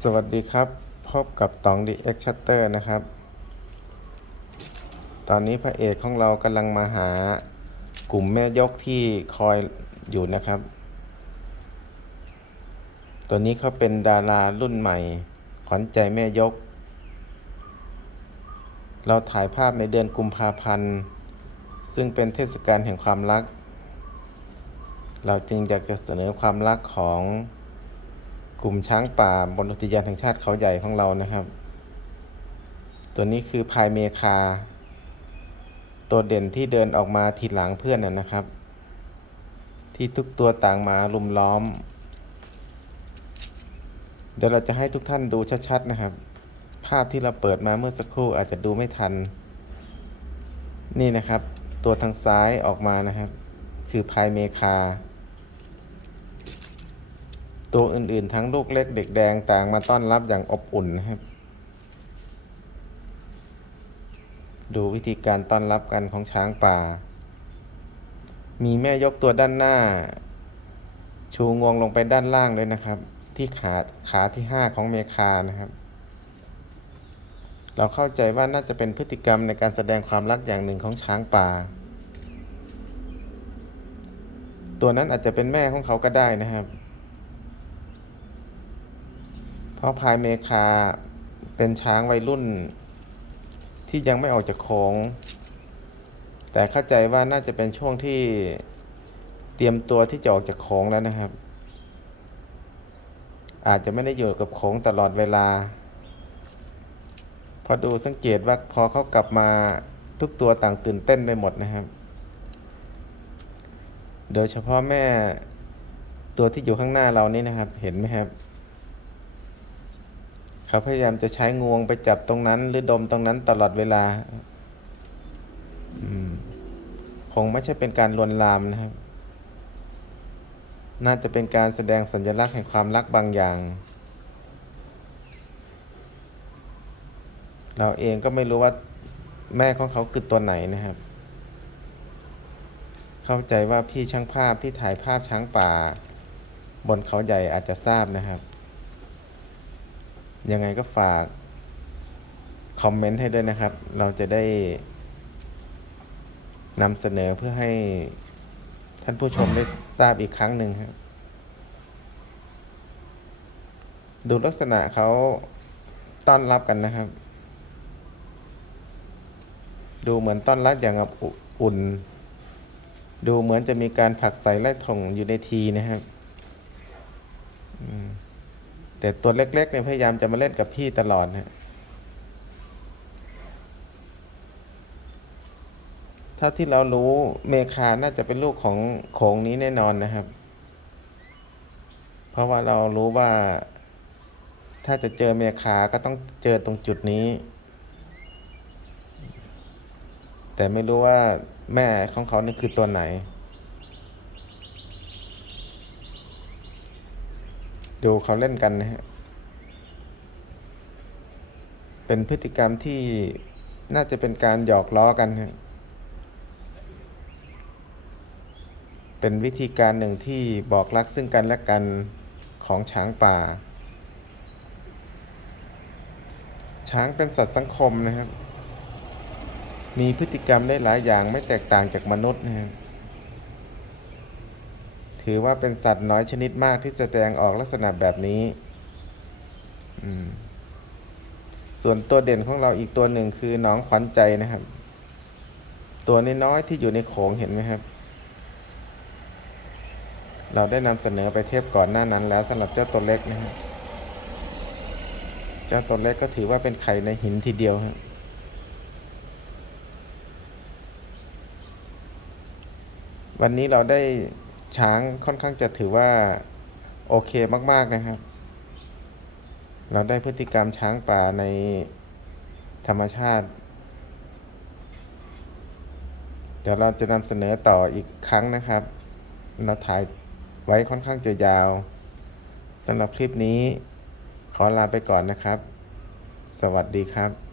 สวัสดีครับ พบกับตองดีเอ็กชัตเตอร์นะครับ ตอนนี้พระเอกของเรากำลังมาหากลุ่มแม่ยกที่คอยอยู่นะครับ ตัวนี้เขาเป็นดารารุ่นใหม่ขวัญใจแม่ยก เราถ่ายภาพในเดือนกุมภาพันธ์ ซึ่งเป็นเทศกาลแห่งความรัก เราจึงอยากจะเสนอความรักของ กลุ่มช้างป่าบนอุทยานแห่งชาติเขาใหญ่ของเรานะครับ ตัวนี้คือพายเมคา ตัวเด่นที่เดินออกมาทีหลังเพื่อนนะครับ ที่ทุกตัวต่างมาลุมล้อม เดี๋ยวเราจะให้ทุกท่านดูชัดๆนะครับ ภาพที่เราเปิดมาเมื่อสักครู่อาจจะดูไม่ทัน นี่นะครับ ตัวทางซ้ายออกมานะครับ คือพายเมคา ตัวอื่นๆ ทั้งลูกเล็กเด็กแดงต่างมาต้อนรับอย่างอบอุ่นนะครับ ดูวิธีการต้อนรับกันของช้างป่า มีแม่ยกตัวด้านหน้า ชูงวงลงไปด้านล่างเลยนะครับ ที่ขาขาที่ห้าของเมคานะครับ เราเข้าใจว่าน่าจะเป็นพฤติกรรมในการแสดงความรักอย่างหนึ่งของช้างป่า ตัวนั้นอาจจะเป็นแม่ของเขาก็ได้นะครับ พราะพายเมคาเป็นช้างวัยรุ่น ที่ยังไม่ออกจากโขงแต่เข้าใจว่าน่าจะเป็นช่วงที่เตรียมตัวที่จะออกจากโขงแล้วนะครับ อาจจะไม่ได้อยู่กับโขงตลอดเวลาพอดูสังเกตว่าพอเขากลับมาทุกตัวต่างตื่นเต้นไปหมดนะครับ โดยเฉพาะแม่ตัวที่อยู่ข้างหน้าเรานี่นะครับ เห็นไหมครับ เขาพยายามจะใช้งวงไปจับตรงนั้น หรือดมตรงนั้นตลอดเวลาคงไม่ใช่เป็นการลวนลามนะครับ น่าจะเป็นการแสดงสัญลักษณ์แห่งความรักบางอย่าง เราเองก็ไม่รู้ว่าแม่ของเขาคือตัวไหนนะครับ เข้าใจว่าพี่ช่างภาพที่ถ่ายภาพช้างป่า บนเขาใหญ่อาจจะทราบนะครับ ยังไงก็ฝากคอมเมนต์ให้ด้วยนะครับ เราจะได้นำเสนอเพื่อให้ท่านผู้ชมได้ทราบอีกครั้งหนึ่งครับดูลักษณะเขาต้อนรับกันนะครับ ดูเหมือนต้อนรับอย่างอบอุ่น ดูเหมือนจะมีการผลักใส่และถงอยู่ในทีนะครับ อืม แต่ตัวเล็กๆเนี่ยพยายามจะมาเล่นกับพี่ตลอดนะถ้าที่เรารู้เมคาน่าจะเป็นลูกของโขงนี้แน่นอนนะครับ เพราะว่าเรารู้ว่า ถ้าจะเจอเมคาก็ต้องเจอตรงจุดนี้ แต่ไม่รู้ว่าแม่ของเขานี่คือตัวไหน ดูเขาเล่นกันนะฮะ เป็นพฤติกรรมที่น่าจะเป็นการหยอกล้อกันฮะเป็นวิธีการหนึ่งที่บอกรักซึ่งกันและกันของช้างป่า ช้างเป็นสัตว์สังคมนะครับ มีพฤติกรรมได้หลายอย่างไม่แตกต่างจากมนุษย์นะครับ ถือว่าเป็นสัตว์น้อยชนิดมากที่แสดงออกลักษณะแบบนี้ส่วนตัวเด่นของเราอีกตัวหนึ่งคือน้องขวัญใจนะครับ ตัวน้อยๆที่อยู่ในโขงเห็นไหมครับ เราได้นำเสนอไปเทียบก่อนหน้านั้น แล้วสำหรับเจ้าตัวเล็กนะครับเจ้าตัวเล็กก็ถือว่าเป็นไข่ในหินทีเดียวครับวันนี้เราได้ ช้างค่อนข้างจะถือว่าโอเคมากๆนะครับ เราได้พฤติกรรมช้างป่าในธรรมชาติ เดี๋ยวเราจะนำเสนอต่ออีกครั้งนะครับเราถ่ายไว้ค่อนข้างจะยาวสำหรับคลิปนี้ ขอลาไปก่อนนะครับ สวัสดีครับ